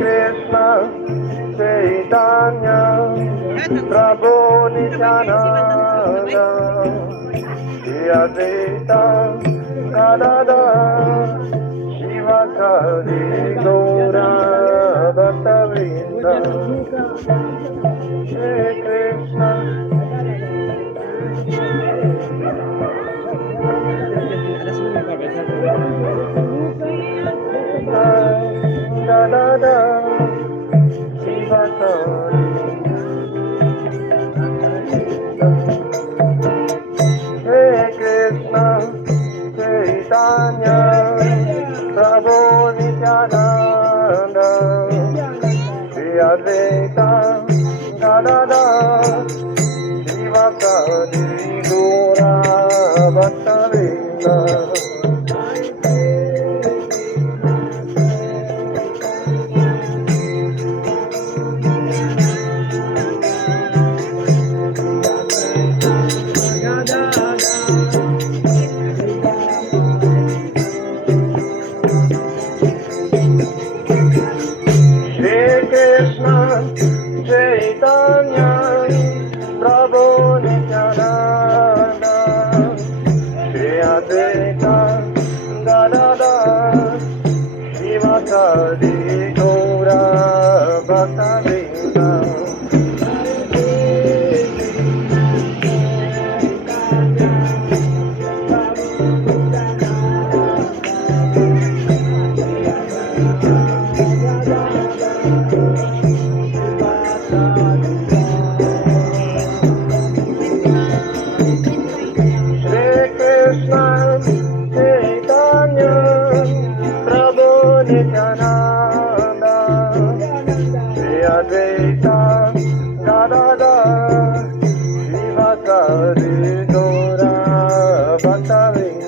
Krishna Chaitanya Prabhu Nityananda Shri Advaita Gadadhara Shiva Sadi Gaura Bhaktavrinda Shri Krishna Gadadhara Shiva Sadi Krishna Chaitanya Prabhu Nityananda Shri Advaita Gadadhara Shiva Sadi Gaura Bhaktavrinda Chaitanya Prabhu Nityananda Shri Advaita Gadadhara Shiva Sadi Gaura Bhaktavrinda Nityananda Shri Advaita Gadadhara Shiva Sadi Gaura Bhaktavrinda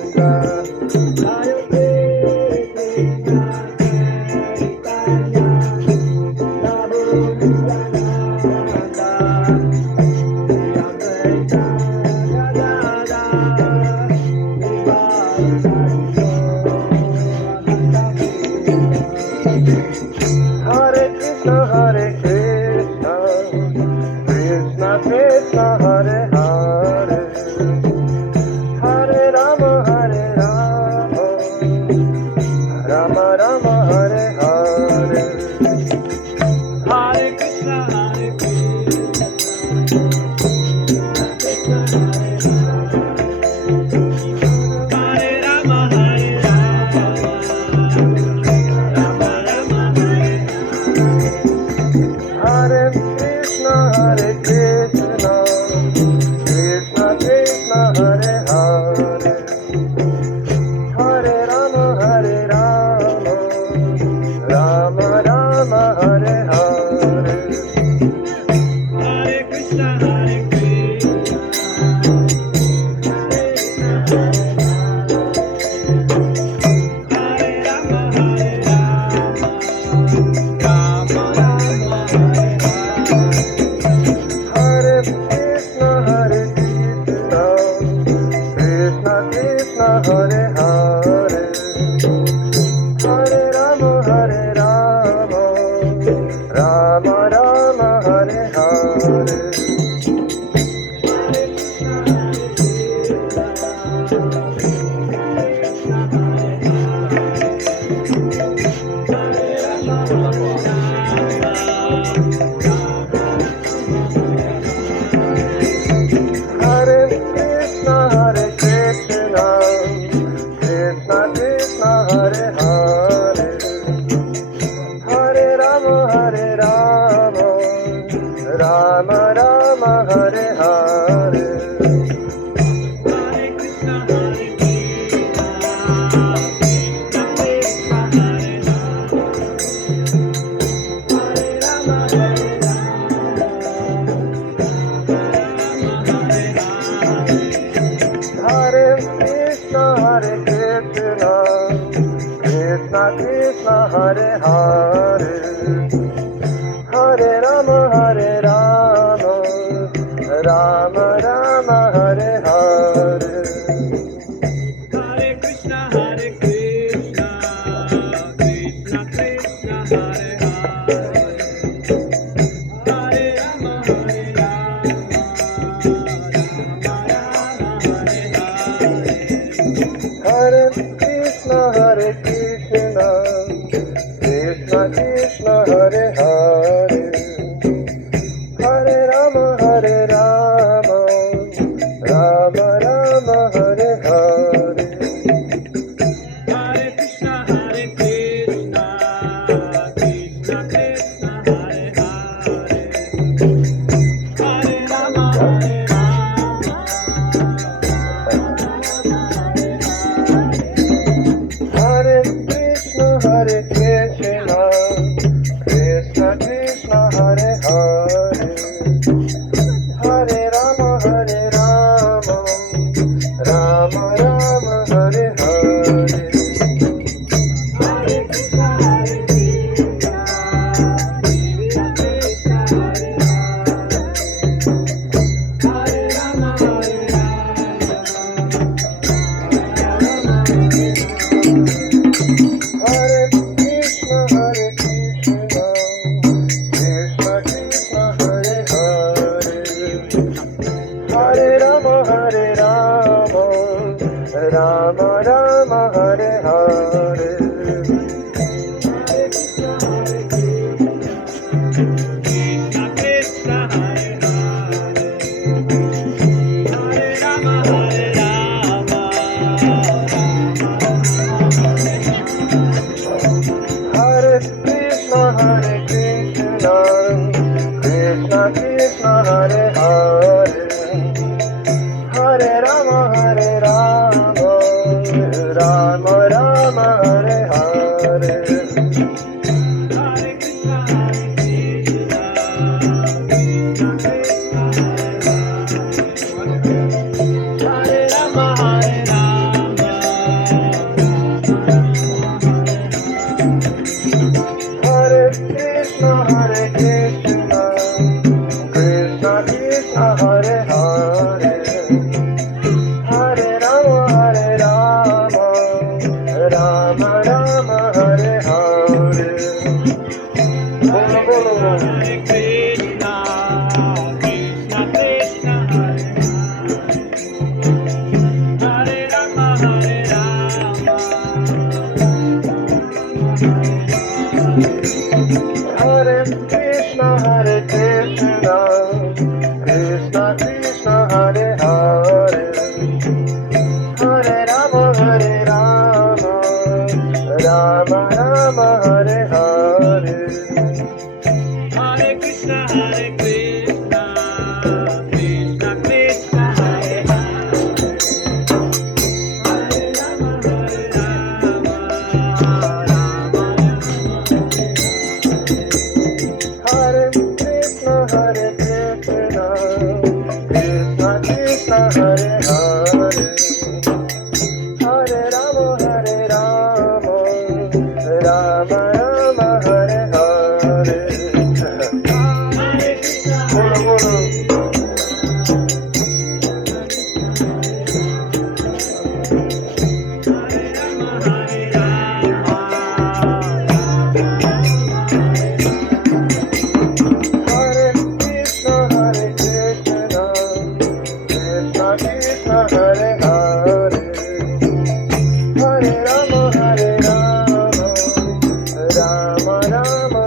Hare Krishna Krishna Krishna Hare Hare Hare Rama Rama Rama Hare Hare Hare Krishna Hare Rama Hare Krishna Krishna Krishna Hare Hare Hare Rama Rama Rama Hare Hare Hare Krishna Hare Hare Hare Rama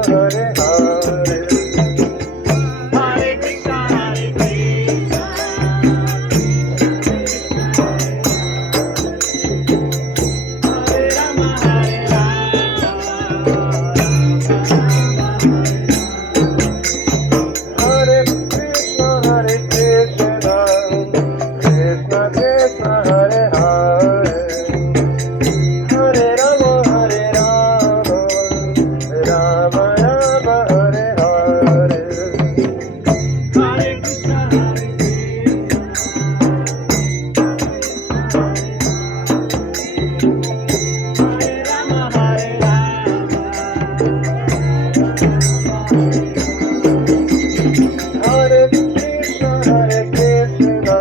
Hare Hare. Hare Krishna, Hare Krishna. Hare Rama, Hare Rama. Hare Krishna, Hare Krishna, Krishna Krishna, Hare Hare, Hare Rama, Hare Rama, Rama Rama, Hare Hare. Hare Krishna, Hare Krishna. Hare Rama, Hare Rama. Hare Krishna, Hare Krishna,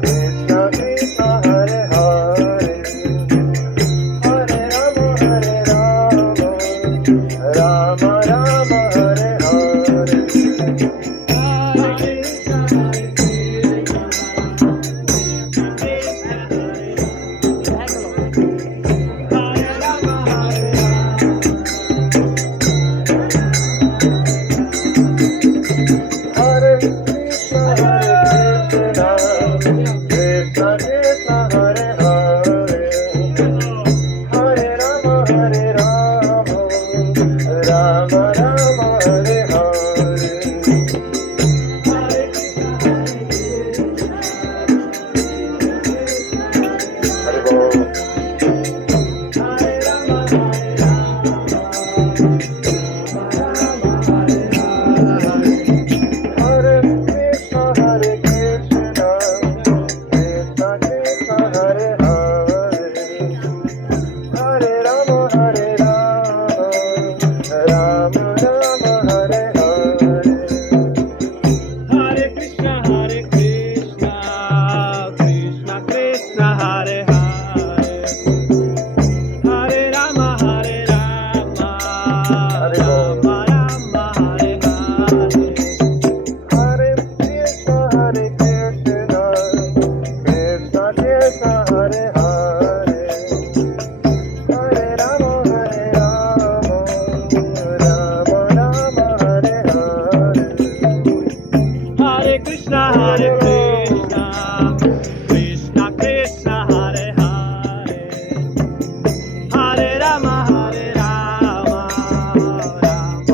Krishna Krishna, Hare Hare, Hare Rama, Hare Rama, Rama Rama, Hare Hare. Hare Krishna, Hare Krishna. Hare Rama, Hare Hare Krishna, Hare Krishna, Krishna Krishna, Hare Hare, Hare Rama, Hare Rama, Rama Rama, Hare Hare. Hare Bol. Hare Krishna, Hare Krishna, Krishna Krishna, Hare Hare, Hare Rama, Hare Rama, Rama Rama, Hare Hare. Hare Krishna, Hare Krishna, Krishna Krishna, Hare Hare, Hare Rama, Hare Rama, Rama Rama, Hare Hare. Hare Krishna, Hare Krishna, Krishna Krishna, Hare Hare, Hare Rama, Hare Rama, Rama Rama, Hare Hare. Hare Krishna, Hare Krishna, Krishna Krishna, Hare Hare, Hare Rama, Hare Rama, Rama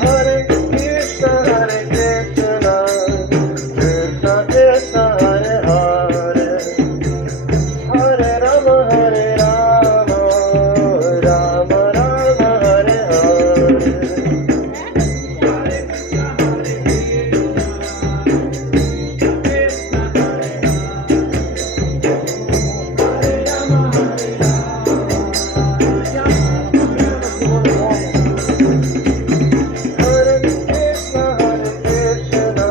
Hare Krishna, Hare Krishna, Krishna Krishna, Hare Hare, Hare Rama, Hare Rama, Rama Rama, Hare Hare. Hare Krishna, Hare Krishna,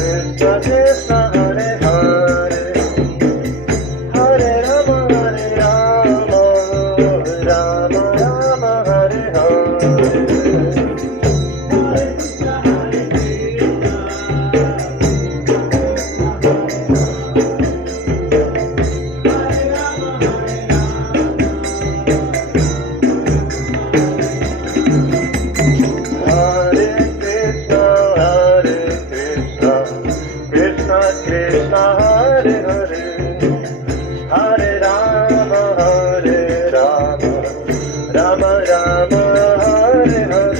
Krishna Krishna, Hare Hare, Hare Rama, Hare Rama, Rama Rama, Hare Hare. Hare Krishna, Hare Krishna, Krishna Krishna, Hare Hare, Hare Rama, Hare Rama, Rama Rama, Hare Hare.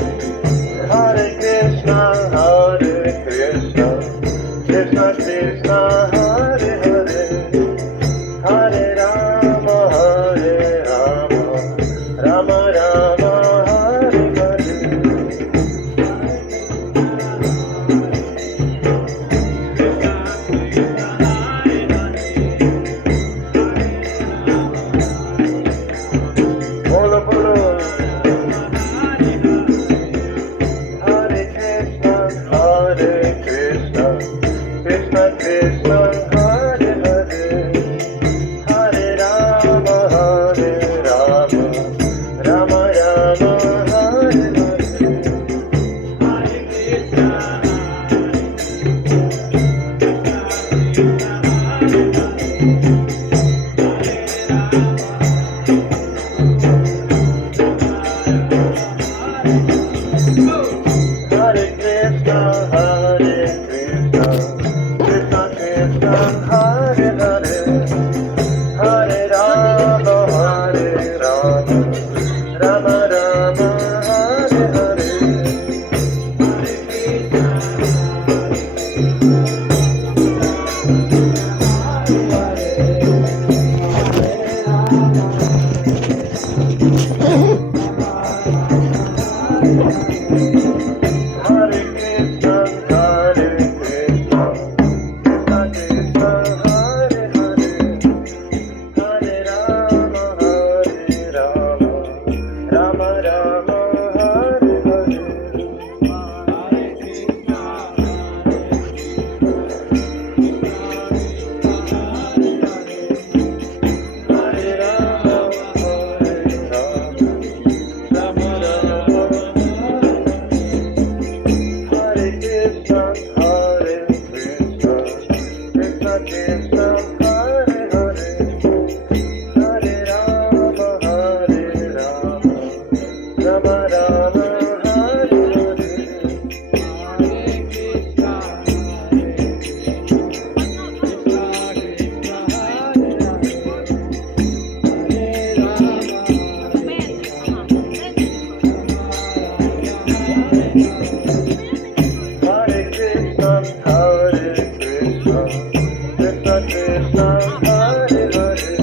Hare Krishna, Hare Krishna, Krishna Krishna, Hare Hare, Hare Rama, Hare Rama, Rama Rama, Hare Hare. Bolo bolo. Hare Krishna, Hare Krishna, Krishna Krishna, Hare Hare, Hare Rama, Hare Rama, Rama Rama, Hare Hare. Hare Krishna, Hare Krishna, Krishna Krishna, Hare Hare, Hare Rama, Hare Rama, Rama Rama, Hare Hare. Hare Krishna, Hare Krishna, Krishna Krishna, Hare Hare, Hare Rama, Hare Rama, Rama Rama, Hare Hare. Hare Rama, Hare Rama, Rama Rama, Hare Krishna, Hare Krishna, Krishna Krishna, Hare Hare, Hare Rama, Hare Rama, Rama Rama, Hare Hare. Hare Krishna, Hare Krishna, Krishna Krishna, Hare Hare,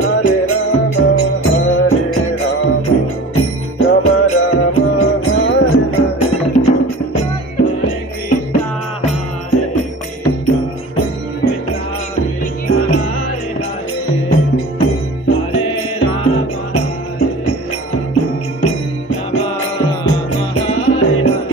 Hare Rama, Hare Rama, Rama Rama, Hare Hare. Hare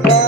Hare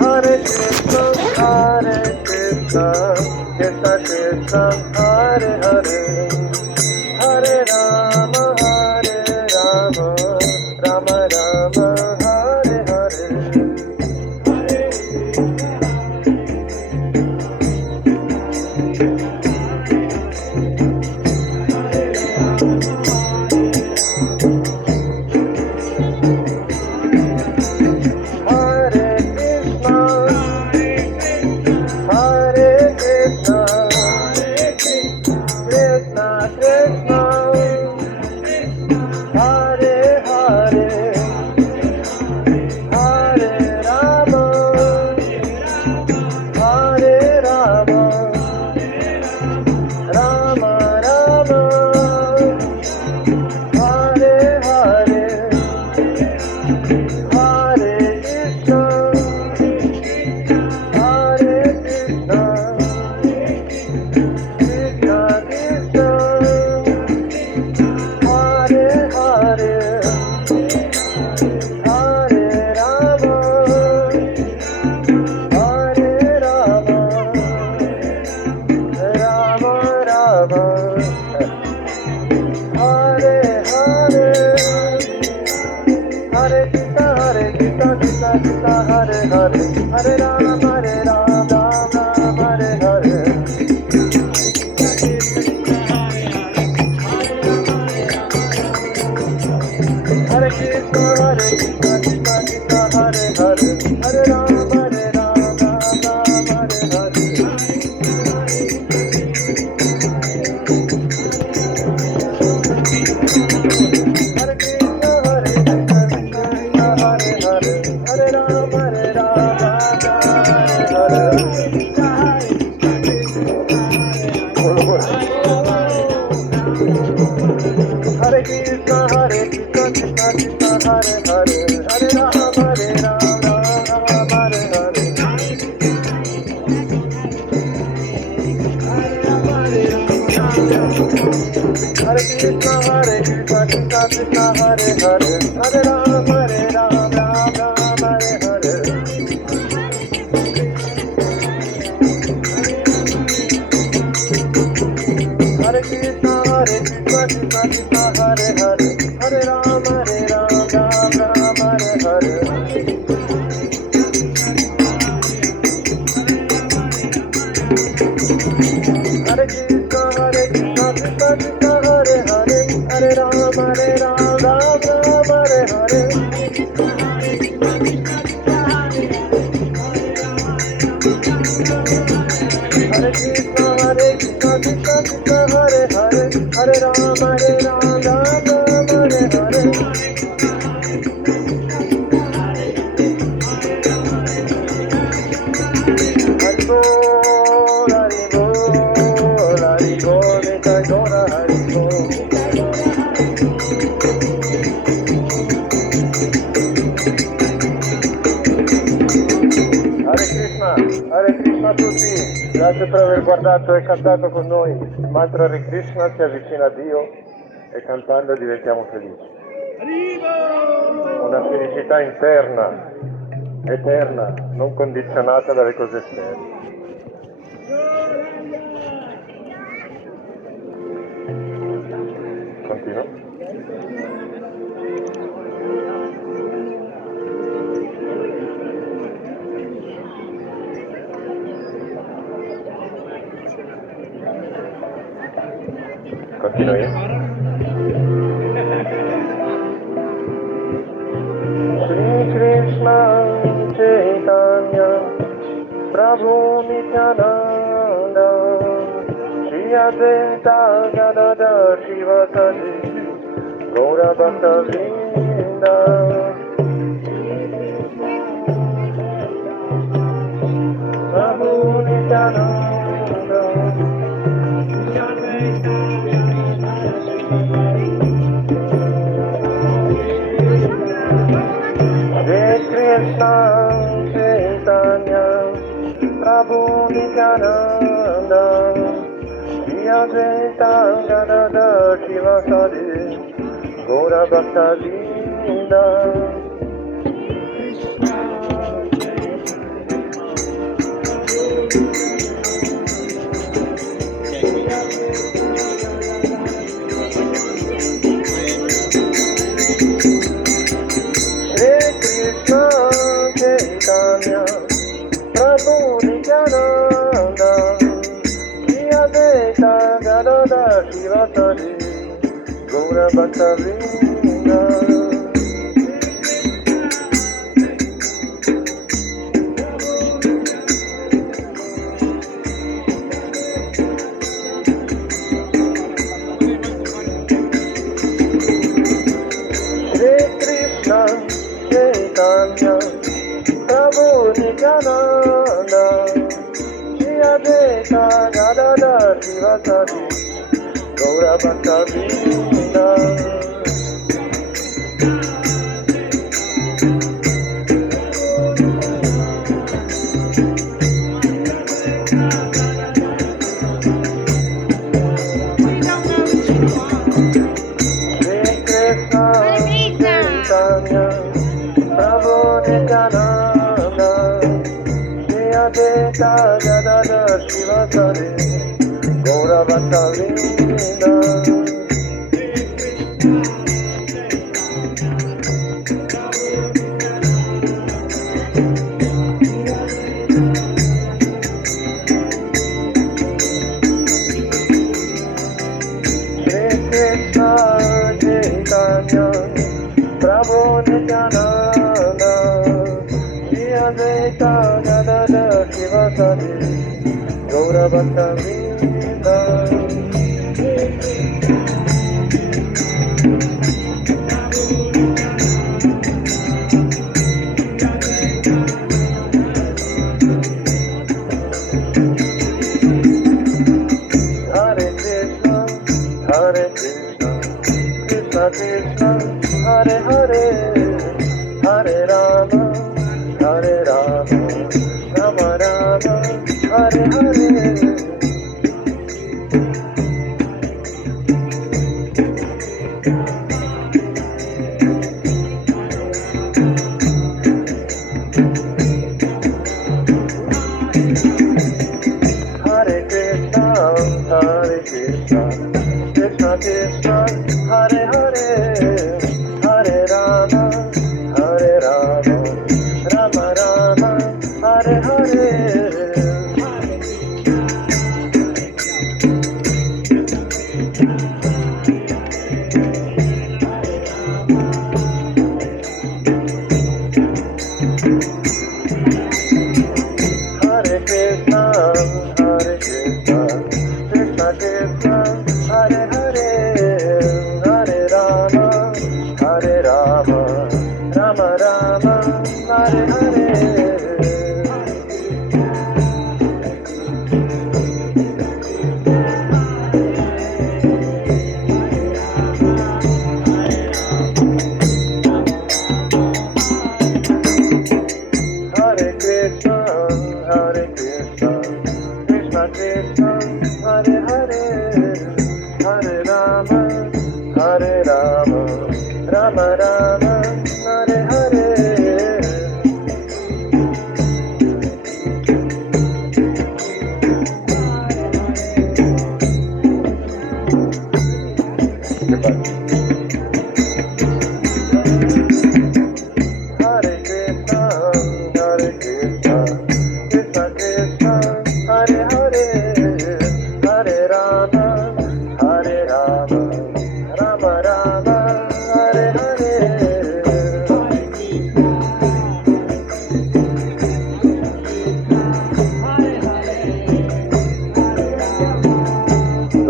Hare Krishna, Krishna Krishna, Hare Hare, Hare Rama, Rama Rama, Hare Hare. Hare Rama, Hare Rama, Rama Hare Hare. Hare Krishna, Krishna Krishna, Hare Hare, Hare Rama, Rama Hare Hare. Hare Krishna, Krishna, Hare Hare, Hare Rama, Rama Hare Hare. Hare Krishna, Krishna Krishna, Hare Hare, Hare Rama, Rama Hare Hare. Hare Krishna, Krishna Krishna, Hare Hare, Hare Rama, Rama Hare Hare. Hare Krishna, Krishna Krishna, Hare Hare, Hare Rama, Rama Hare Hare. Hare Krishna, Krishna Krishna, Hare Hare, Hare Rama, Rama Hare Hare. Hare Krishna, Krishna Krishna, Hare Hare, Hare Rama, Rama Hare Hare. Hare Krishna a tutti, grazie per aver guardato e cantato con noi. Il mantra Hare Krishna ci avvicina a Dio e cantando diventiamo felici. Una felicità interna, eterna, non condizionata dalle cose esterne. Continuo. Continuo io. Shri Krishna Chaitanya Prabhu Nityananda Shri Advaita Gadadhar Shivasadi Gaura Bhakta Vrinda Prabhu Nityananda Hare Krishna Chaitanya Prabhu Nityananda Shri Advaita Gadadhar Shivasadi Gaura Bhakta Vrinda Bhaktavrinda. Shri Krishna Chaitanya Prabhu Nityananda Shri Advaita Gadadhar Sivasadi Gaura Bhaktavrinda. Advaita Gadadhar Sivasadi Gaura Bhaktavrinda. Shri Krishna Chaitanya Prabhu Nityananda Shri Advaita Gadadhar Sivasadi Gaura Bhaktavrinda. Hare Krishna, Hare Krishna, Krishna Krishna, Hare Hare, Hare Rama, Hare Rama, Rama Rama, Hare Hare. Hare Krishna, Hare Krishna, Krishna Krishna, Hare Hare, Hare Rama, Hare Rama, Rama Rama, Hare Hare. Hare Krishna, Hare Krishna, Krishna Krishna, Hare Hare, Hare Rama, Hare Rama, Rama Rama, Hare Hare. Hare Krishna, Hare Krishna, Krishna Krishna, Hare Hare, Hare Rama, Hare Rama, Rama Rama, Hare Hare. Hare Krishna, Hare Krishna, Krishna Krishna, Hare Hare, Hare Rama, Hare Rama, Rama Rama, Hare Hare.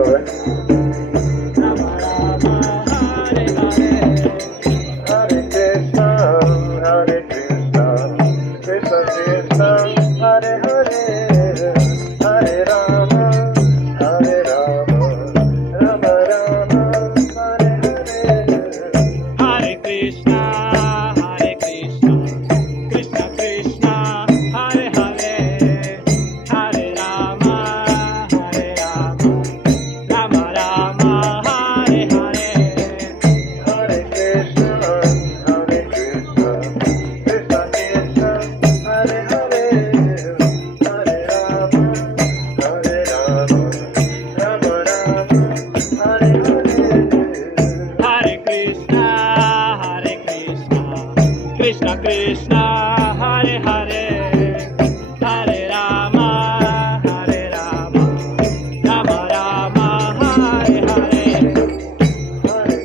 Dove? Hare Krishna, Hare Krishna, Krishna Krishna, Hare Hare, Hare Rama, Hare Rama, Rama Rama, Hare Hare. Hare Krishna, Hare Krishna, Krishna Krishna, Hare Hare, Hare Rama, Hare Rama, Rama Rama, Hare Hare. Hare Krishna, Hare Krishna, Krishna Krishna, Hare Hare, Hare Rama, Hare Rama, Rama Rama, Hare Hare. Hare Krishna, Hare Krishna, Krishna Krishna, Hare Hare, Hare Rama, Hare Rama, Rama Rama, Hare Hare. Hare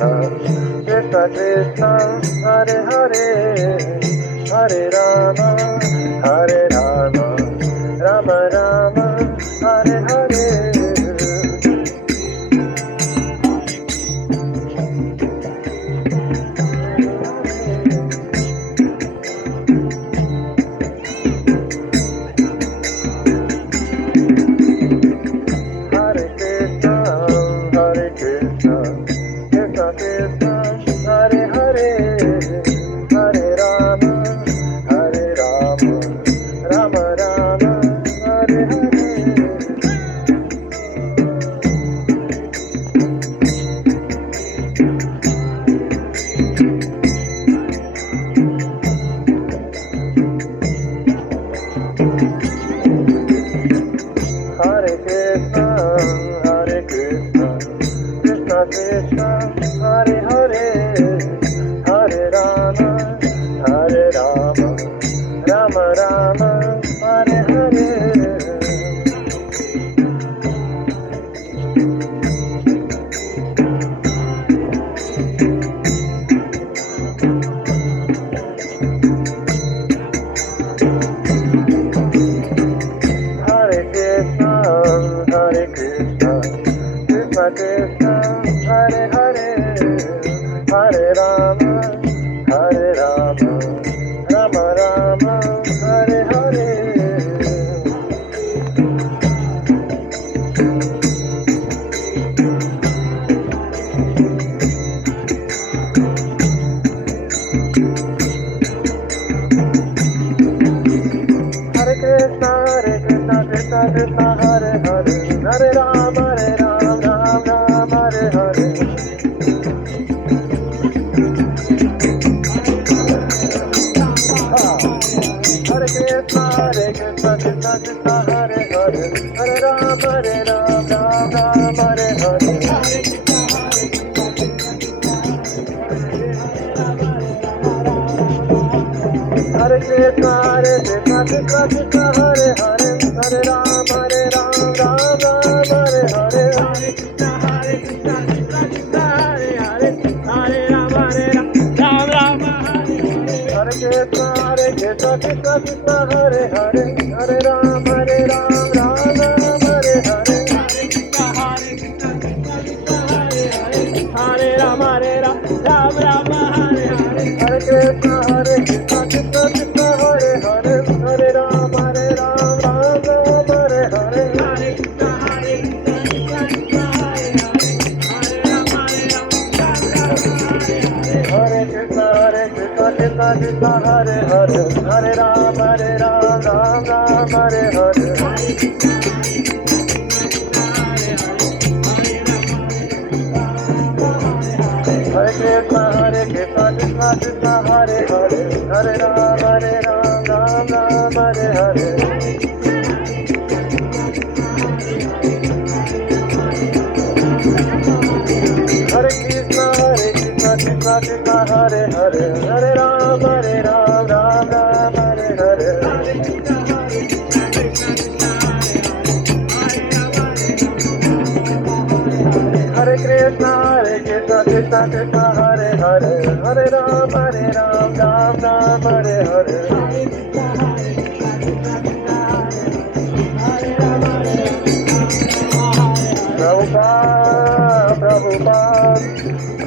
Krishna Krishna, Hare Hare, Hare Rama, Hare Rama, Rama Rama, Hare Hare.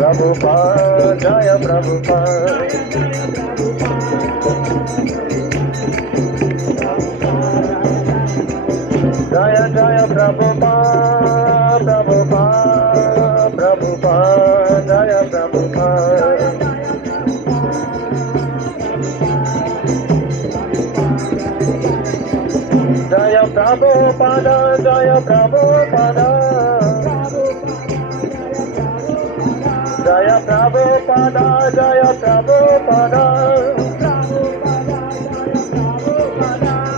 Prabhupada, Jaya Prabhupada. Jaya Jaya Prabhupada, Prabhupada, Prabhupada, Jaya Prabhupada. Jaya Prabhupada, Jaya Prabhupada. Jaya Prabhupada, Jaya Prabhupada.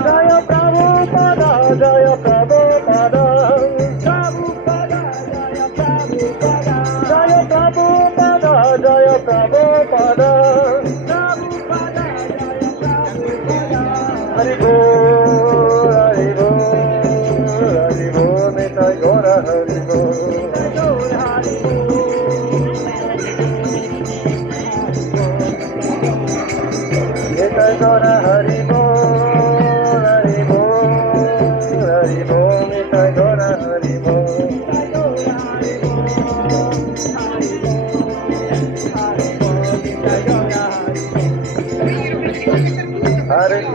Jaya Prabhupada, Jaya Prabhupada. Jaya Prabhupada, Jaya Prabhupada. Hari Bol, Hari Bol, Hari Bol, Nitai Gaura Hari Bol.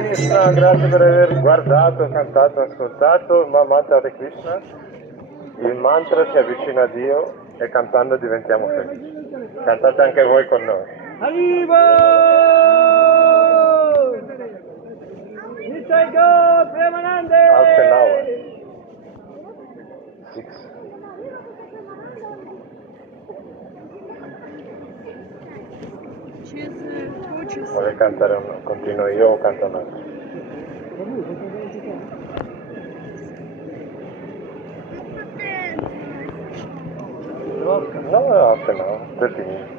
Krishna, grazie per aver guardato, cantato, ascoltato. Mamma Hare Krishna. Il mantra si avvicina a Dio e cantando diventiamo felici. Cantate anche voi con noi. Haribo! Nitai Gaur Premanande! Half an hour. 6. Vuole cantare uno? Continuo io o canta un altro? No, half an hour, 30 minutes.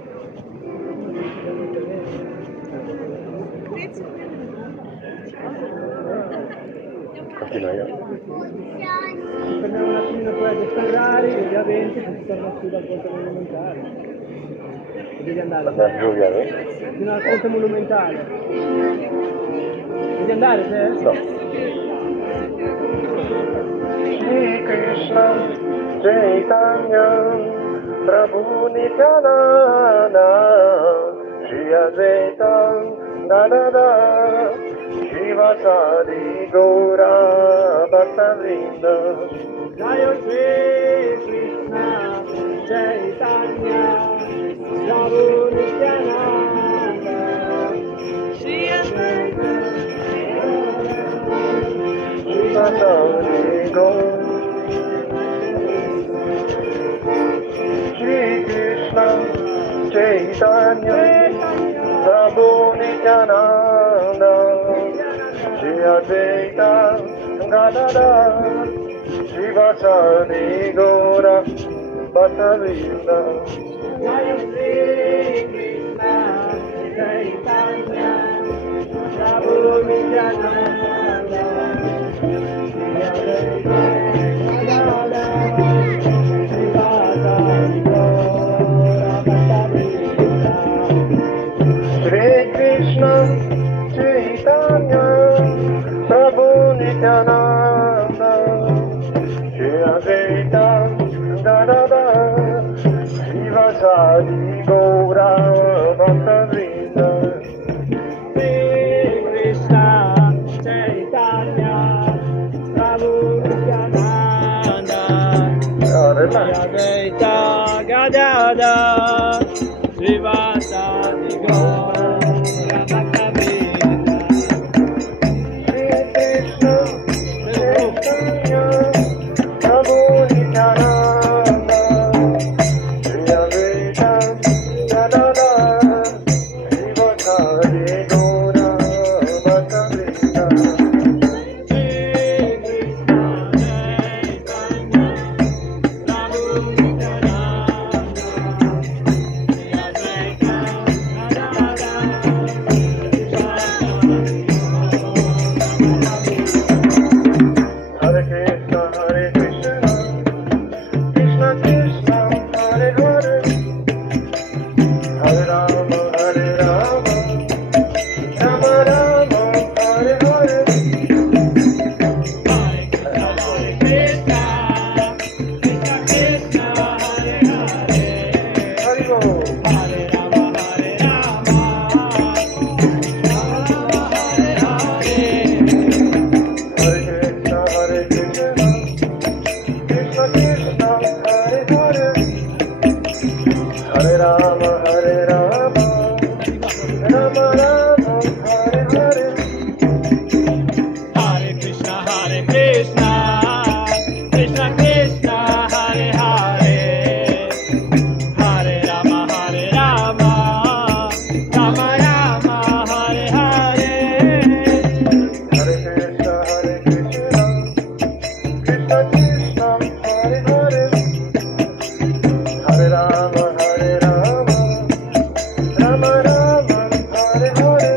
Continuo io. Prendiamo un attimino poi a Ferrari, ovviamente, se si torna su dal ponte monumentale. Devi andare. Andiamo giù via, vero? Fino al ponte monumentale. Devi andare, te? No. Shri Krishna Chaitanya Prabhu Nityananda Shri Advaita Gadada Shivasadi Gaura Bhaktavrinda Jaya Shri Krishna Chaitanya Prabhu Nityananda Shri Advaita Shivasadi Gaura Shri Krishna Chaitanya Prabhu Nityananda Shri Advaita Gadadhar Shivasadi Gaura Bhaktavrinda Jaya Shri Krishna Chaitanya Prabhu Nityananda Shri Advaita Gadadhar Shivasadi Gaura Bhaktavrinda Shri Krishna Chaitanya Prabhu Nityananda Shri Advaita Gadadhar Shivasadi Gaura Bhaktavrinda Shri Krishna Chaitanya Prabhu Nityananda Shri Advaita Gadadhar Shivasadi Gaura Bhaktavrinda Shri Krishna Chaitanya Prabhu Nityananda Shri Advaita Gadadhar Shivasadi Gaura Bhaktavrinda Shri Krishna Chaitanya Prabhu Nityananda Shri Advaita Hare Krishna, Hare Krishna, Krishna Krishna, Hare Hare, Hare Rama, Hare Rama, Rama Rama, Hare Hare. Hare Bol. Hare Krishna, Hare Krishna, Krishna Krishna, Hare Hare, Hare Rama, Hare Rama, Rama Rama, Hare Hare. Hare Krishna, Krishna Krishna, Hare Hare, Hare Rama, Rama Rama, Hare Hare. Hare Krishna, Krishna Krishna, Hare Hare, Hare Rama, Rama Rama, Hare Hare.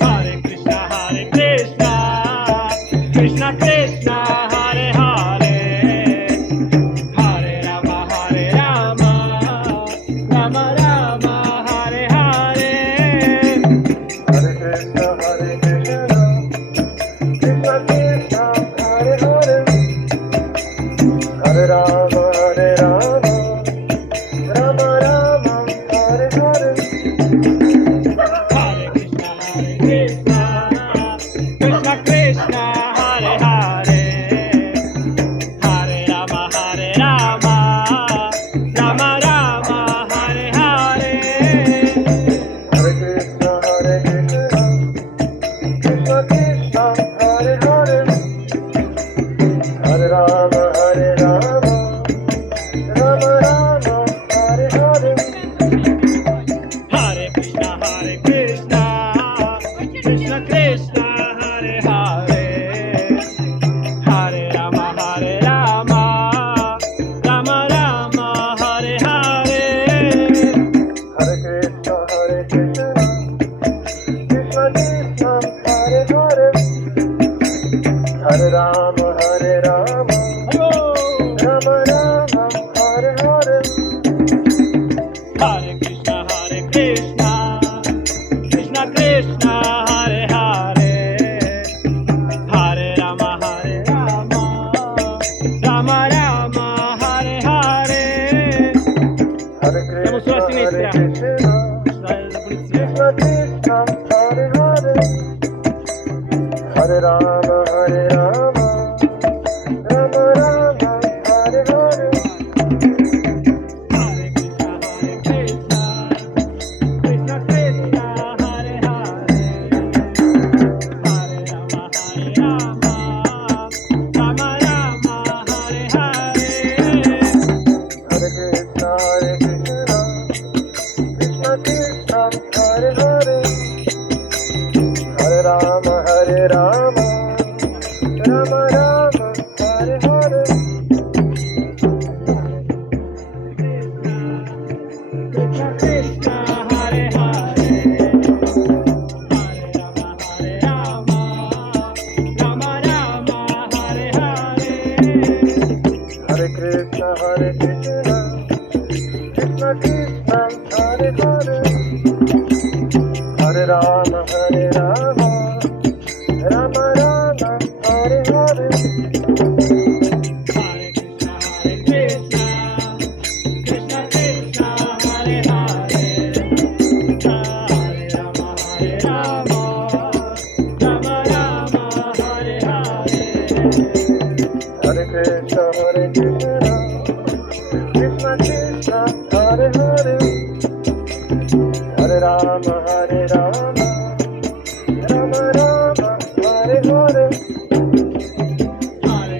Hare Krishna, Krishna Krishna, Hare Hare, Hare Rama, Rama Rama, Hare Hare. Hare Krishna, Krishna Krishna, Hare Hare, Hare Rama, Rama Rama, Hare Hare. Hare Krishna, Krishna Krishna Hare Hare Hare Rama Rama Rama Hare Hare Hare Krishna Krishna Krishna Hare Hare Hare Rama Rama Rama Hare Hare Hare Krishna Krishna Krishna Hare Hare Hare Rama Rama Rama Hare Hare Hare Siamo sulla sinistra. Krishna La polizia. Krishna Krishna Hare Hare Hare Rama Rama Rama Hare Hare Hare Krishna Krishna Krishna Hare Hare Hare Rama Rama Rama Hare Hare Hare Krishna Krishna Krishna Hare Hare Hare Rama Rama Rama Hare Hare Krishna Krishna Hare Hare Hare Rama Rama Rama Hare Hare Hare Krishna Krishna Krishna Hare Hare Hare Rama Rama Rama Hare Hare Hare Krishna Krishna Krishna Hare Hare Hare Rama Rama Rama Hare Hare Hare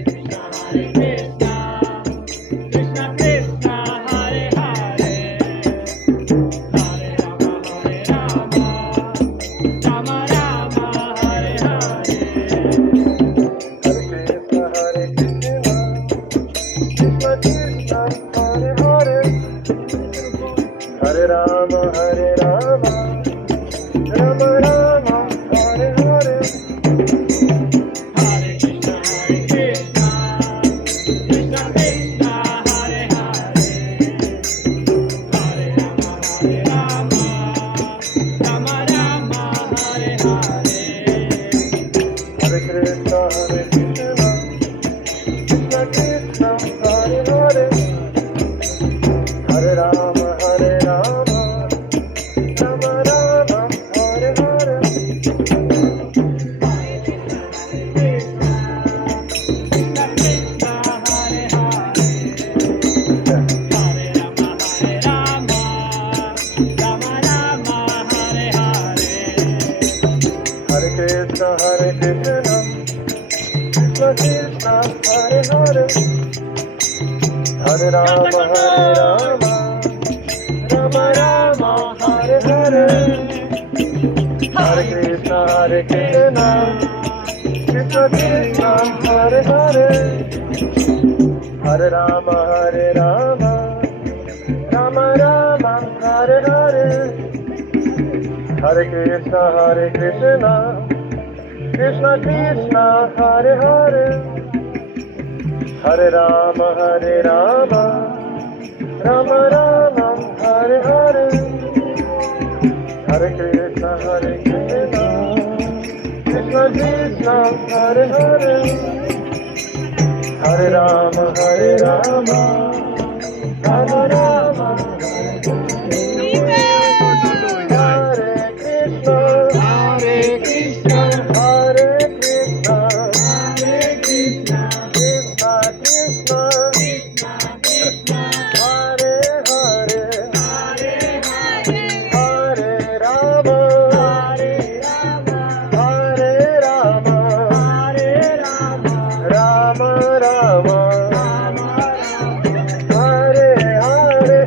Krishna Krishna Krishna Hare Hare Hare Rama Rama Rama Hare Hare Hare Krishna Krishna Krishna Hare Hare Hare Rama Rama Rama Hare Hare Hare Krishna Krishna Krishna Hare Hare Hare Rama Rama Rama Hare Hare Hare Krishna Krishna Krishna Hare Hare Hare Rama Rama Rama Hare Hare Hare Krishna Krishna Krishna Hare Hare Hare Rama Rama Rama Hare Hare Hare Krishna Krishna Krishna Hare Hare Hare Rama Rama Rama Hare Hare Hare Krishna Krishna Krishna Hare Hare Hare Rama Rama Rama Hare Hare Hare Krishna Krishna Krishna Hare Hare Hare Rama Rama Hare Hare Hare Krishna Krishna Krishna Hare Hare Hare Rama Rama Rama Hare Krishna Hare Krishna Krishna Krishna Hare Hare Hare Rama Rama Rama Hare Hare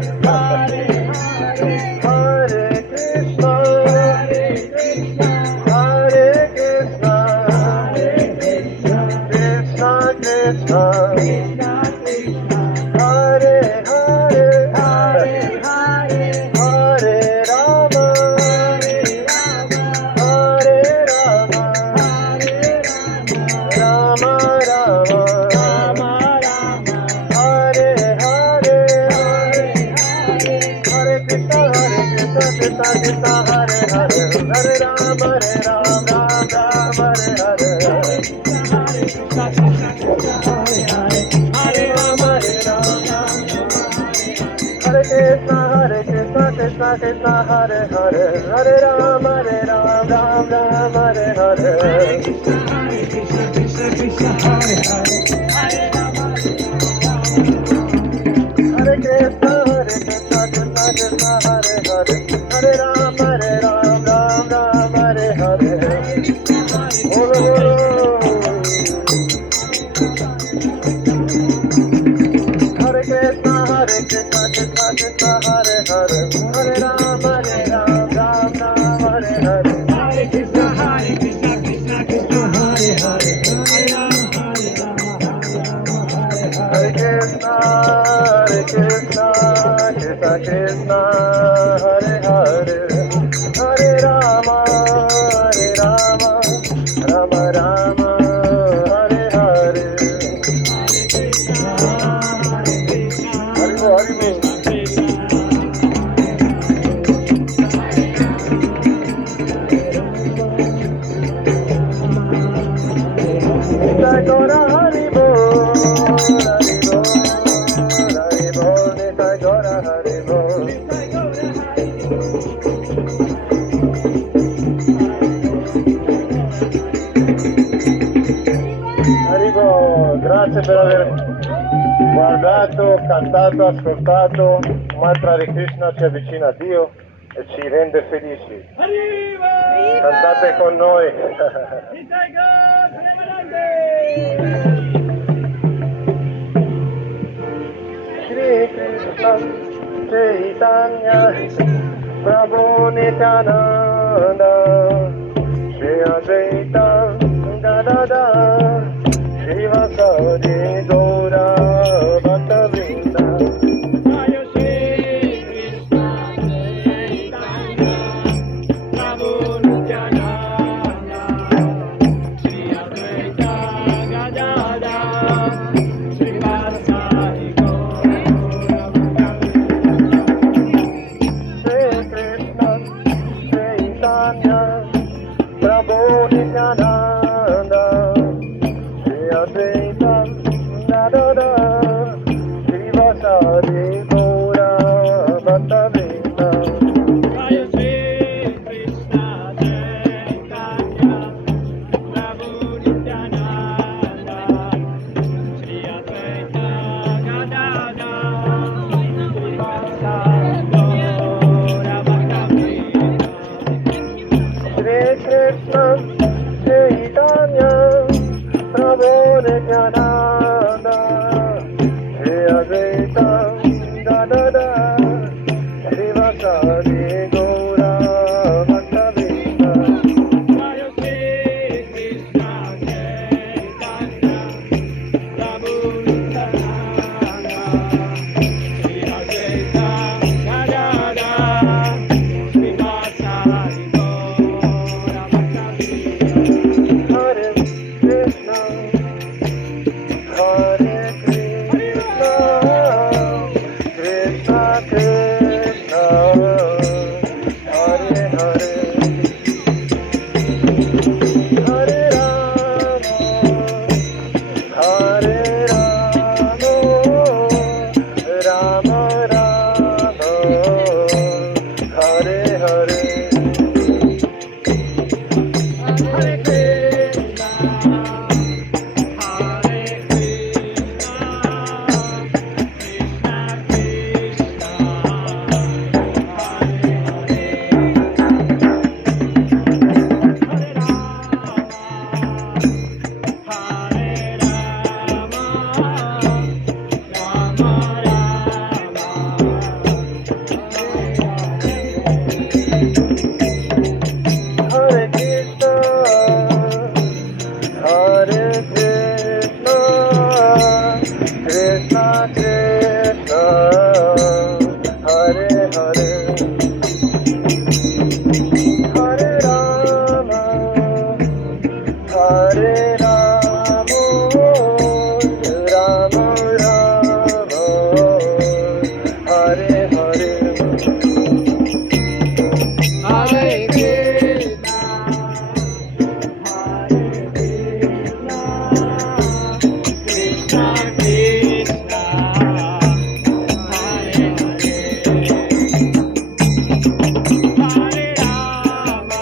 Rama, Hare Hare. Hare Krishna, Krishna Krishna, Hare Hare, Hare Rama, Hare Krishna, Krishna Krishna, Hare Hare. Hare Rama, Ram Ram, Hare Hare. Bolo, bolo. Hare Krishna, Krishna Krishna, Hare Hare. Hare Rama, Ram Ram, Hare Hare. Hare Krishna, Krishna Krishna, Hare Hare, Hare Rama, Hare Rama, Hare Krishna, Krishna Krishna, Hare Hare. Hare Rama, Rama Rama, Hare Hare. Hare Bo, Hare Bo. Nitai Gaura Hari Bol, Hari Bol, Hari Bol, Nitai Gaura Hari Bol. Hari Bol, grazie per aver guardato, cantato, ascoltato. Un mantra di Krishna ci avvicina a Dio e ci rende felici. Arriva! Cantate con noi. Nitai Gaur, Premanande! Shri Krishna Chaitanya Prabhu Nityananda Shri Advaita Gadada Srivasadi Gaura Bhattavrinda. Jaya Shri Krishna Chaitanya, Prabhu Nityananda, Shri Advaita Gadadhara, Srivasadi Gaura Shri Krishna Chaitanya Prabhu Nityananda Shri Advaita Gadada Srivasadi Gaura Bhattavrinda. Jaya Shri Krishna Chaitanya, Prabhu Nityananda, Shri Advaita Gadadhara, Shri Krishna Chaitanya Prabhu Nityananda Shri Advaita Gadada Srivasadi Gaura Bhattavrinda. Jaya Shri Krishna Chaitanya, Prabhu Nityananda, Shri Advaita Gadadhara, Srivasadi Gaura Bhattavrinda. Hare Krishna Hare Krishna Krishna Krishna Hare Hare Hare Rama Hare Rama Rama Rama Hare Hare. Hare Krishna, Hare Krishna, Krishna Krishna, Hare Hare, Hare Rama, Rama Hare Krishna, Hare Krishna, Krishna Krishna, Hare Hare, Hare Rama, Hare Rama, Rama Rama, Hare Hare. Hare Krishna, Hare Krishna, Krishna Krishna, Hare Hare, Hare Rama,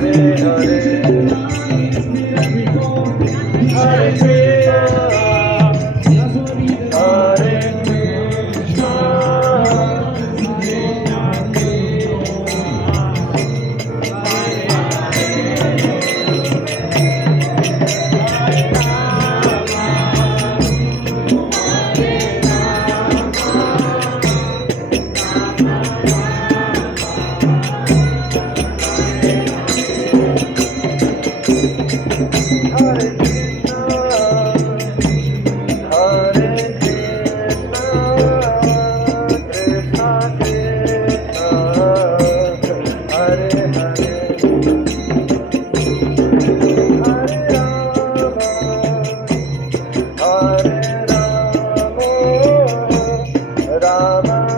Hare Rama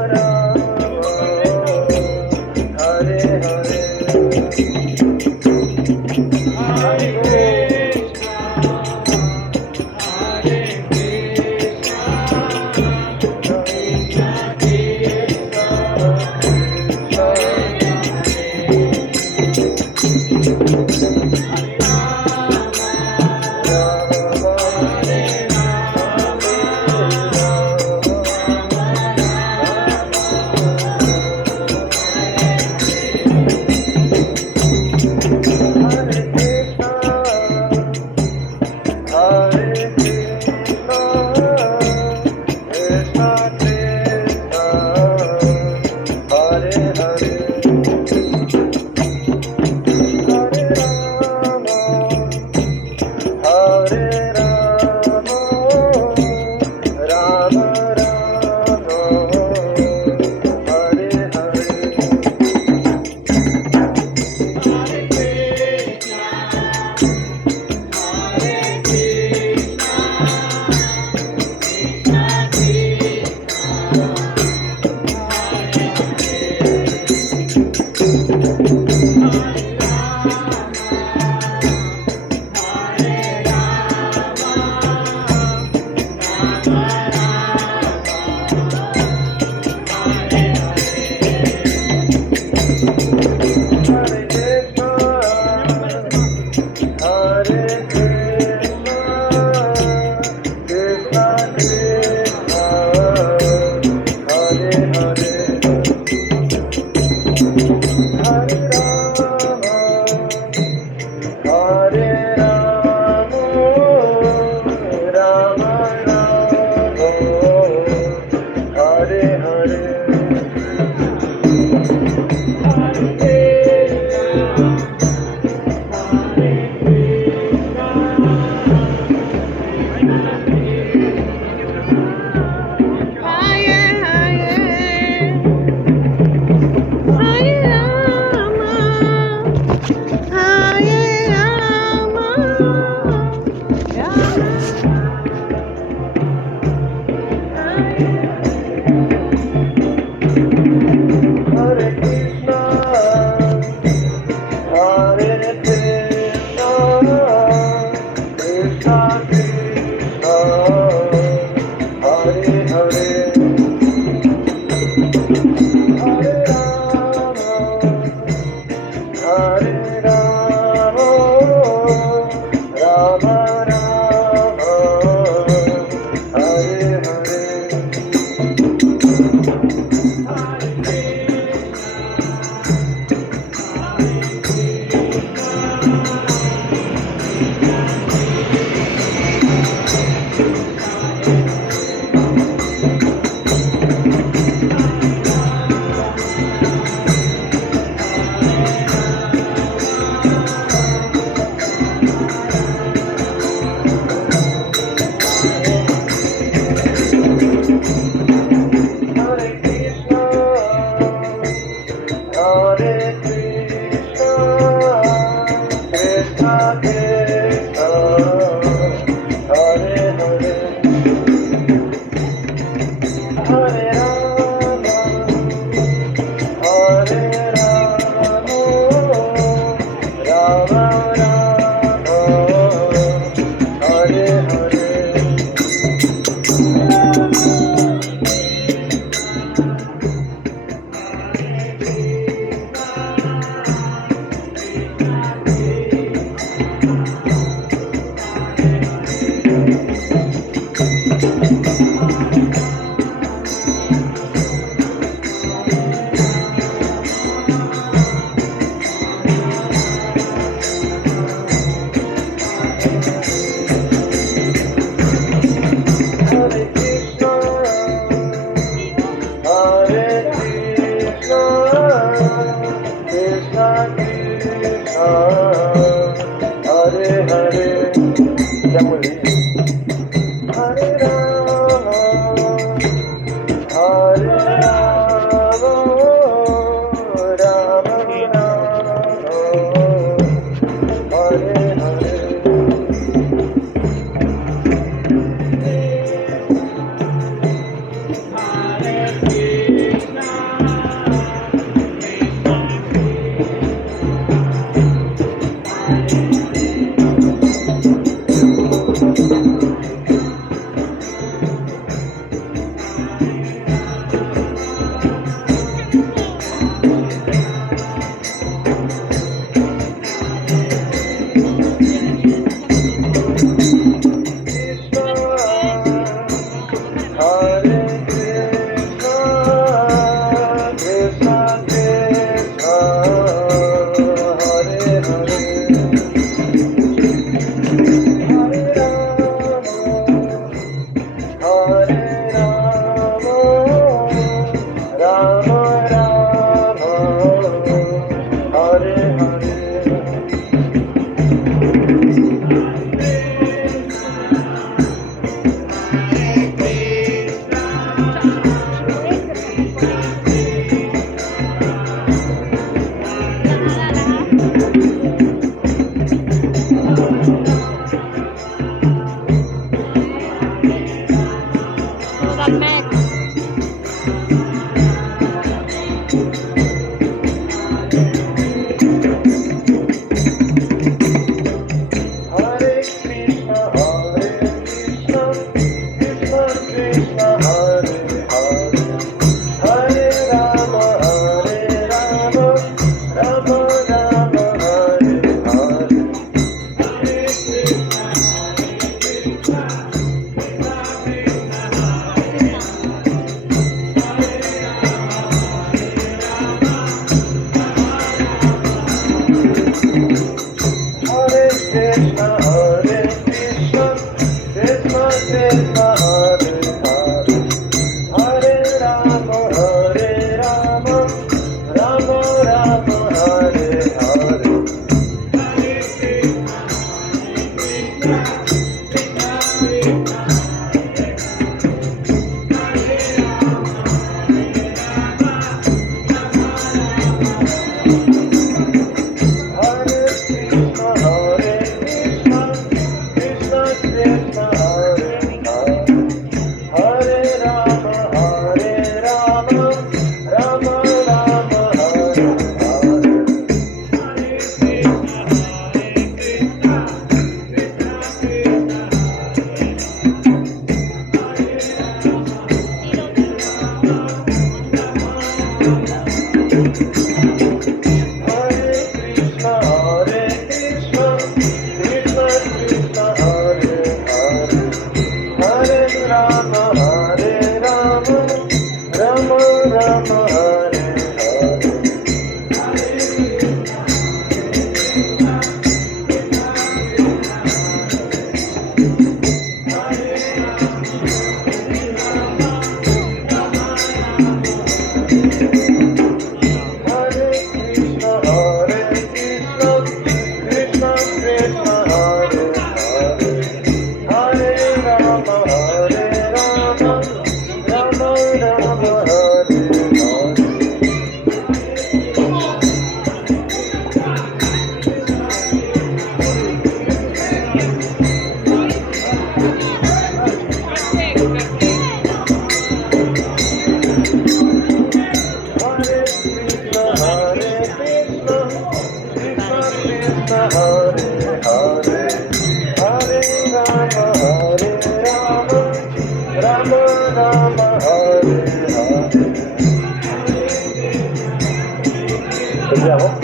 Vediamo?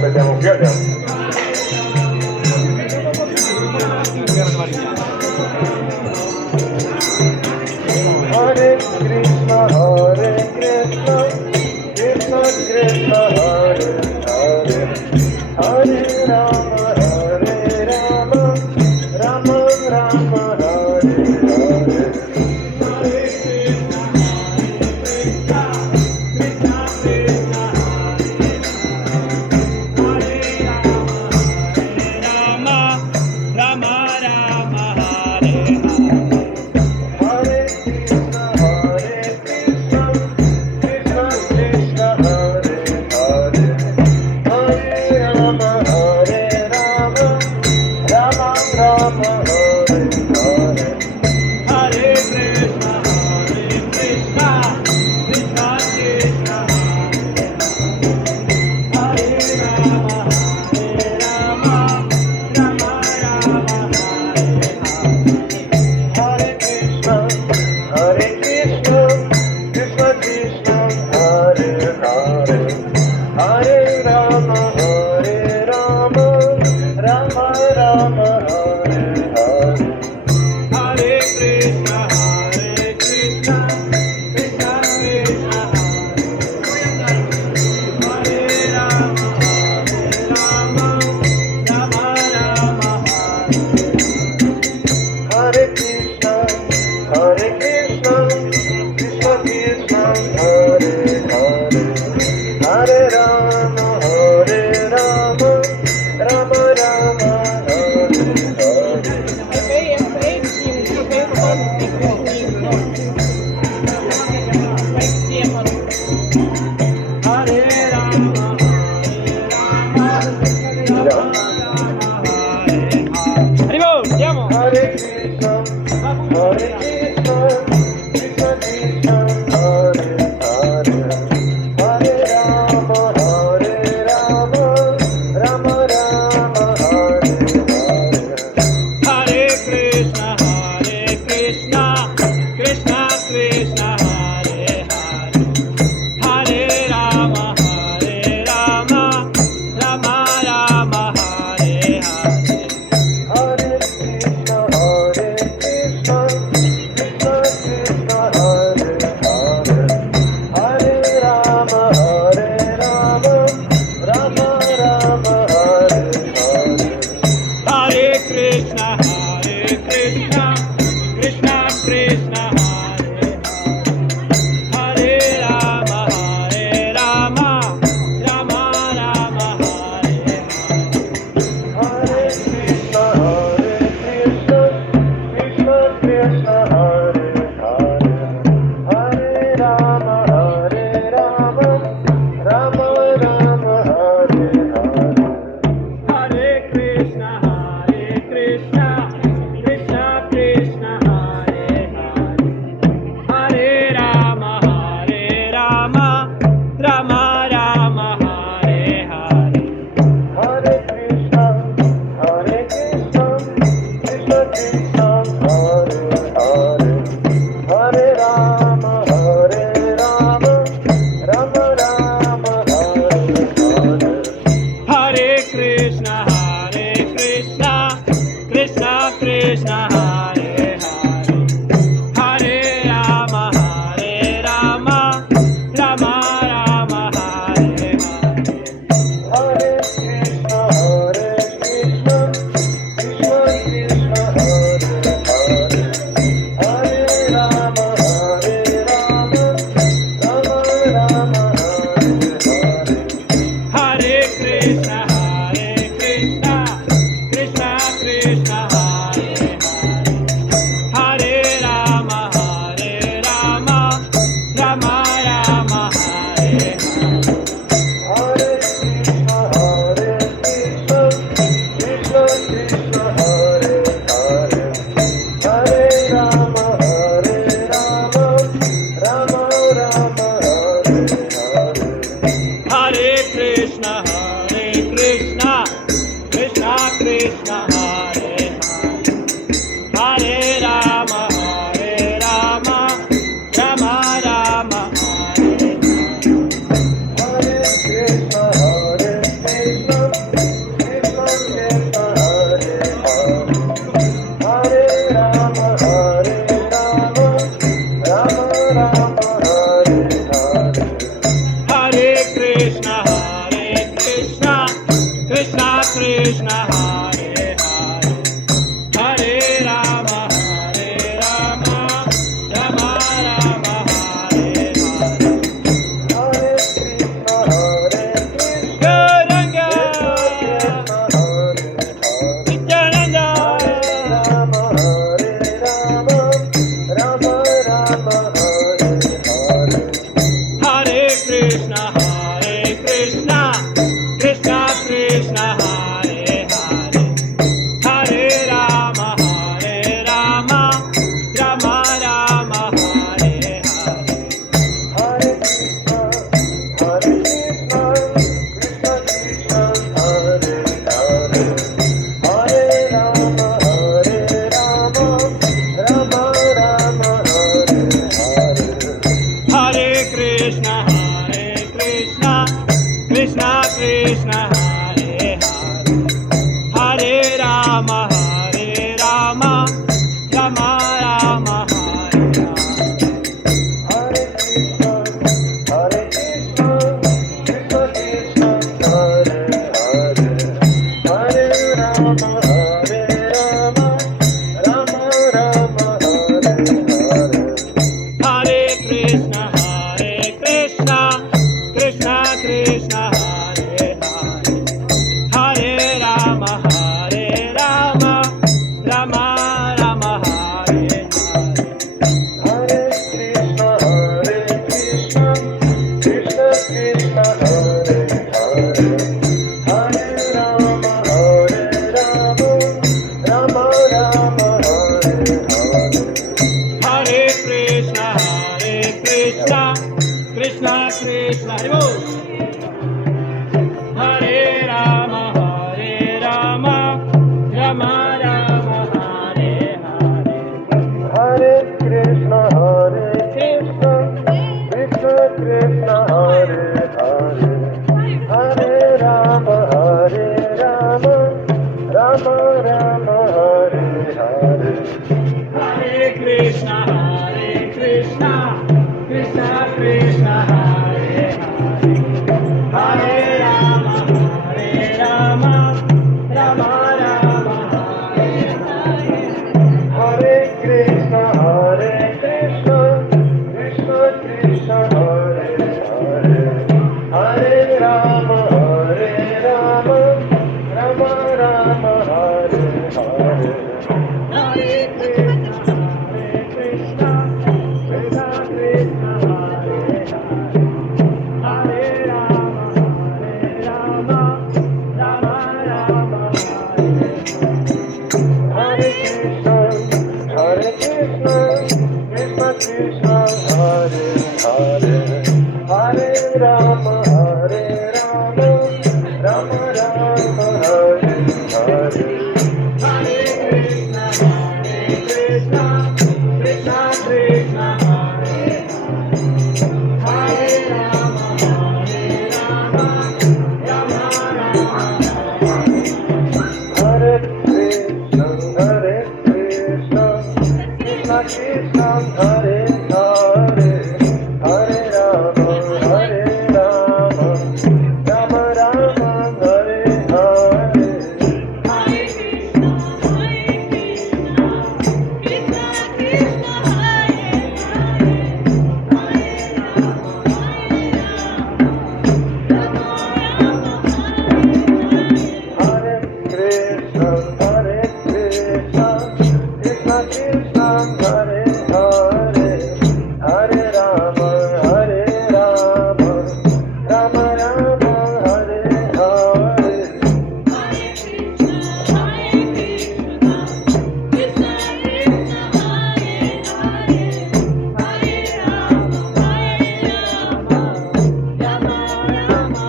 Vediamo qui, andiamo. Hare Krishna, Krishna Krishna, Hare Hare, Hare Rama, Rama Rama, Hare Hare. Hare Rama, Krishna, Hare Hare, Hare Rama, Rama Rama, Hare Hare. Hare Krishna, Hare Krishna, Gauranga, Krishna Hare Hare, Nityananda, Rama Hare Rama, Rama Rama Hare Hare. Hare Krishna, Krishna Krishna, Hare Hare, Hare Rama, Rama Rama, Hare Hare. Hare Krishna, Krishna Krishna, Hare Hare, Hare Rama, Rama Rama, Hare Hare. Hare Krishna, Krishna Krishna, Hare Hare, Hare Rama, Rama Rama, Hare Hare. Hare Krishna, Krishna Krishna, Hare Hare, Hare Rama, Rama Rama, Hare Hare. Hare Krishna, Krishna Krishna, Hare Hare, Hare Rama, Rama Rama, Hare Hare. Hare Krishna, Krishna Krishna, Hare Hare, Hare Rama, Rama Rama, Hare Hare. Hare Krishna, Krishna Krishna, Hare Bol. Hare Rama, Rama Rama, Hare Hare. Hare Krishna, Krishna Krishna, Hare Hare, Hare Rama, Rama Rama, Hare Hare. Hare Krishna, Krishna Krishna, Hare Hare, Hare Rama, Rama Rama, Hare Hare. Hare Krishna, Krishna Krishna, Hare Hare, Hare Rama, Rama Rama, Hare Hare. Hare Krishna, Krishna Krishna, Hare Hare, Hare Rama, Rama Rama, Hare Hare. Hare Krishna, Krishna Krishna, Hare Hare, Hare Rama, Rama Rama, Hare Hare. Hare Krishna, Krishna Krishna, Hare Hare, Hare Rama, Rama Rama, Hare Krishna, Krishna Krishna, Hare Hare, Hare Rama, Rama Rama, Hare Hare. Hare Krishna, Krishna Krishna, Hare Hare, Hare Rama, Hare Krishna, Krishna Krishna, Hare Hare, Hare Rama, Rama Rama, Hare Hare. Hare Krishna, Krishna Krishna, Hare Hare, Hare Rama, Rama Rama,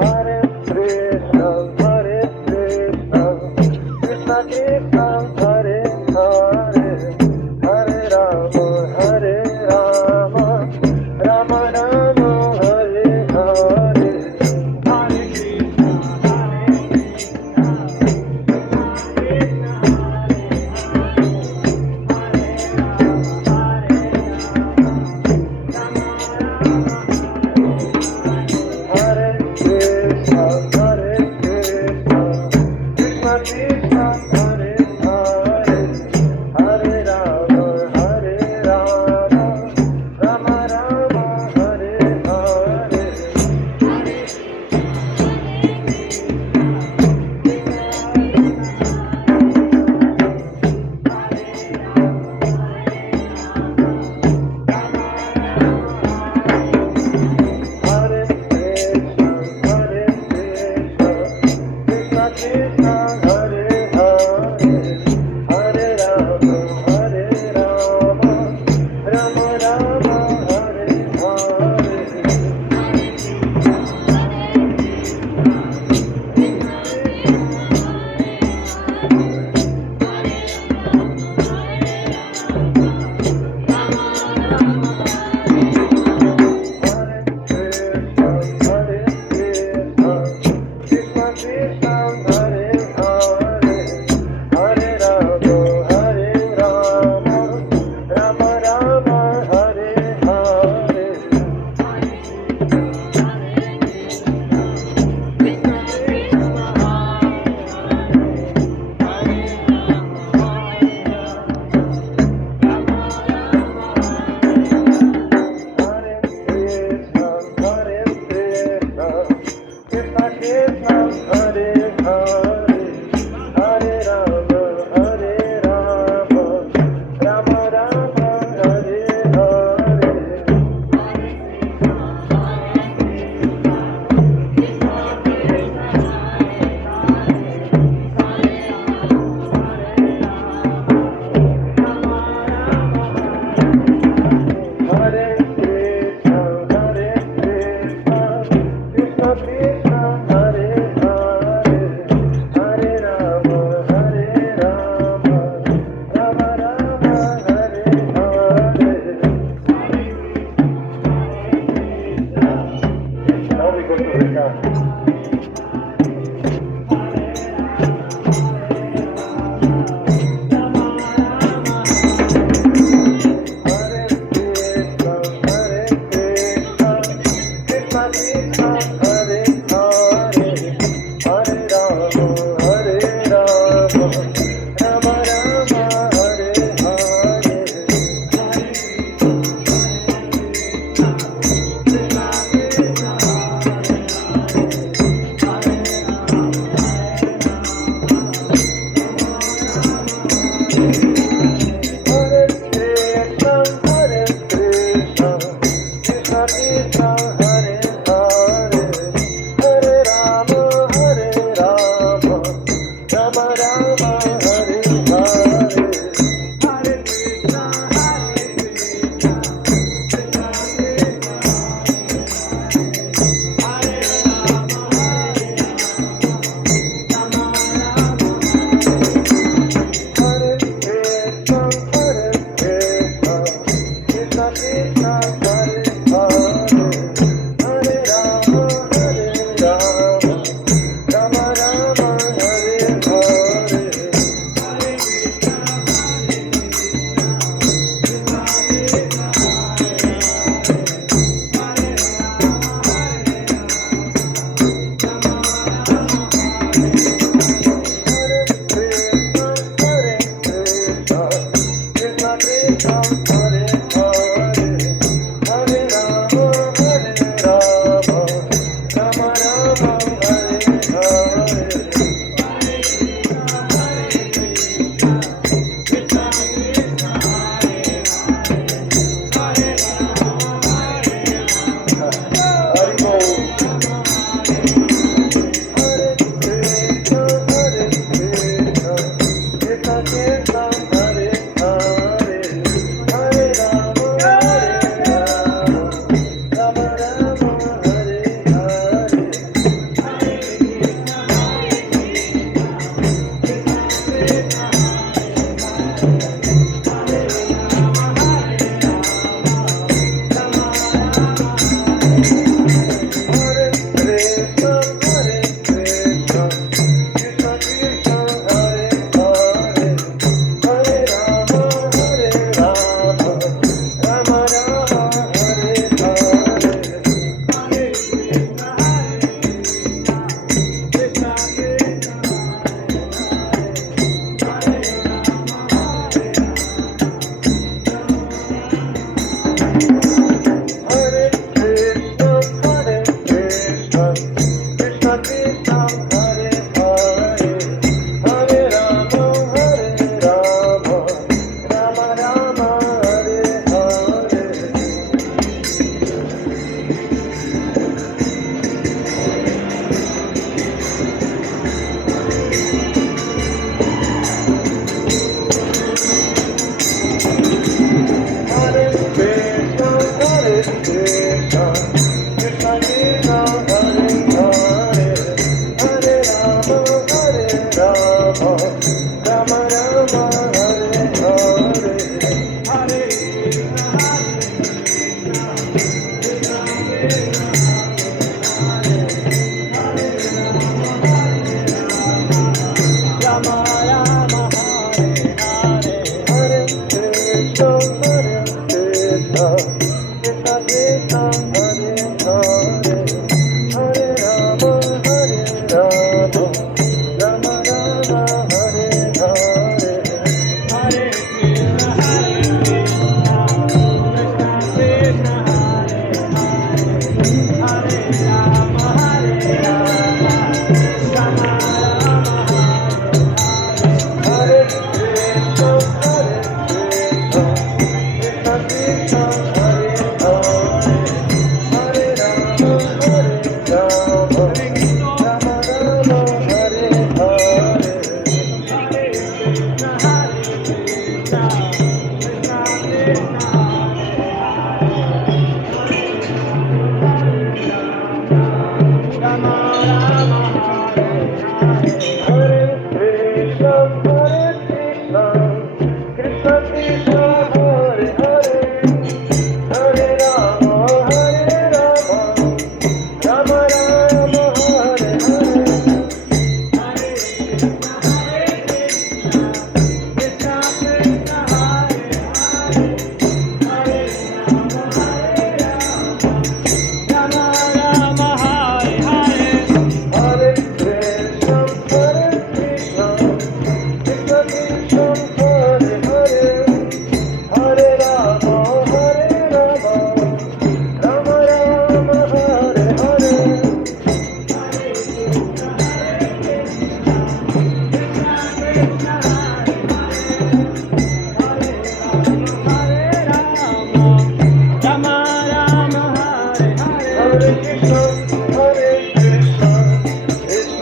Hare Hare Krishna, Krishna Krishna, Hare Hare, Hare Rama, Rama Rama, Hare Hare. Hare Krishna, Hare Krishna,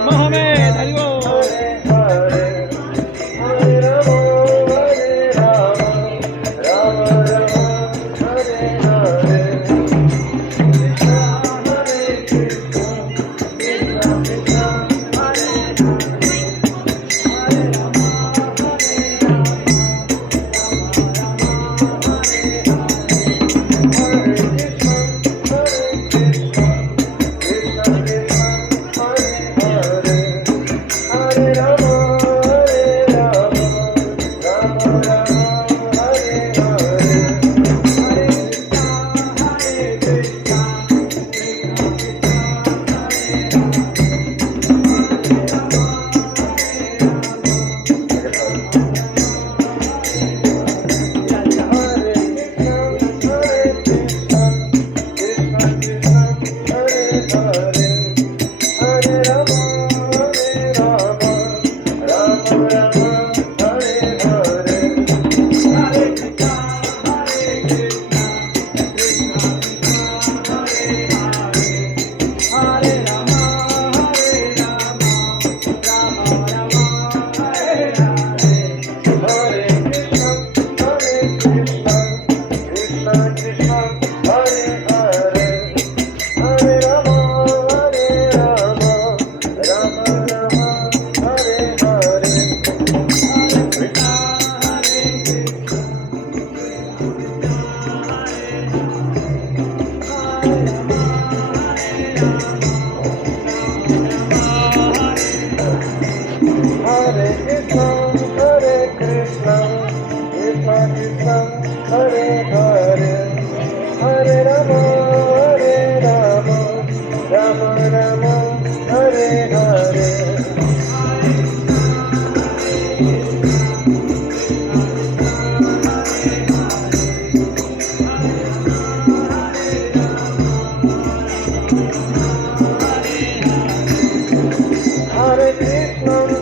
Mohammed, Haribo.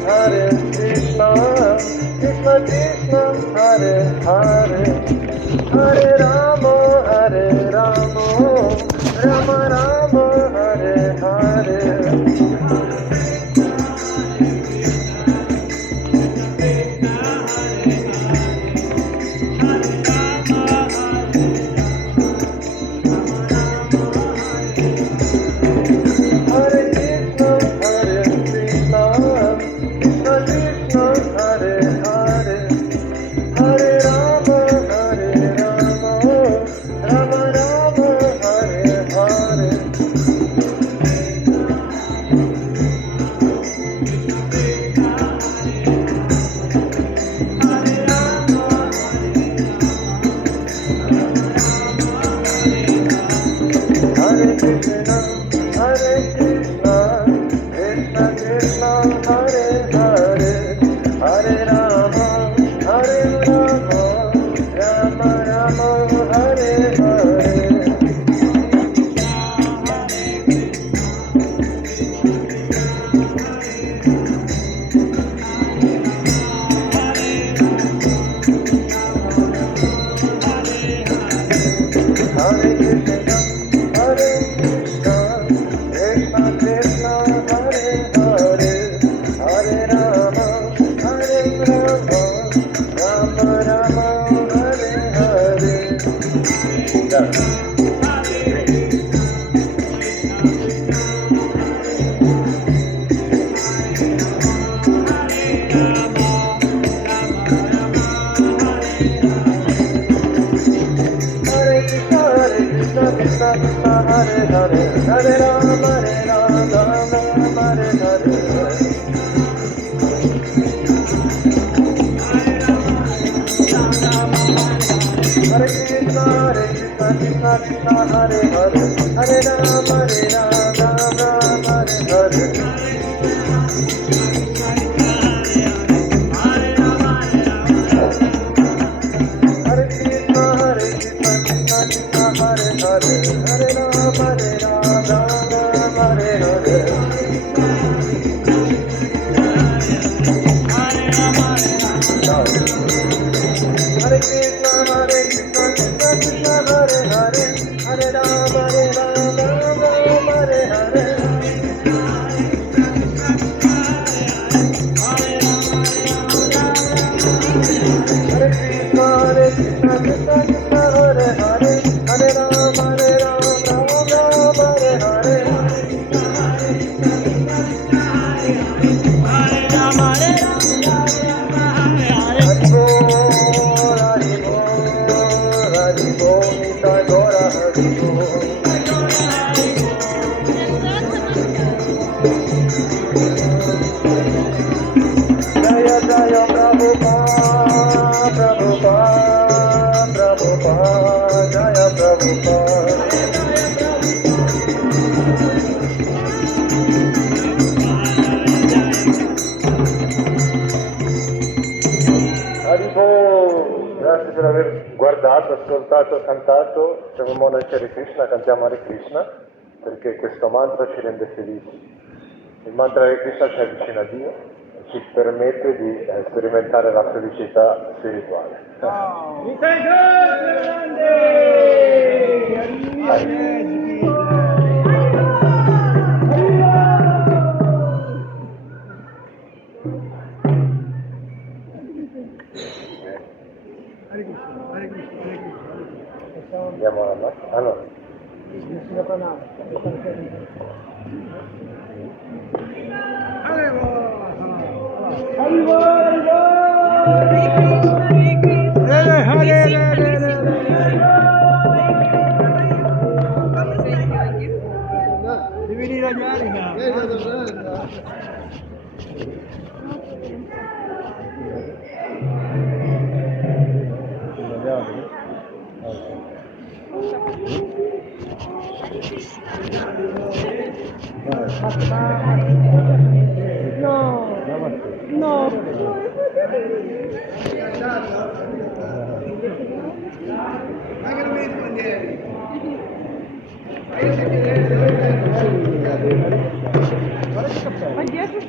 Hare Krishna, Krishna Krishna, Hare Hare, Hare Rama, Rama Rama. per aver guardato, ascoltato, cantato, siamo monaci Hare Krishna, cantiamo Hare Krishna perché questo mantra ci rende felici. Il mantra Hare Krishna ci avvicina a Dio e ci permette di sperimentare la felicità spirituale. Mi stai grande! Andiamo alla allora. Devi venire a Gnarica. No. Ma dietro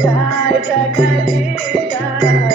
Jai Jagadish Hare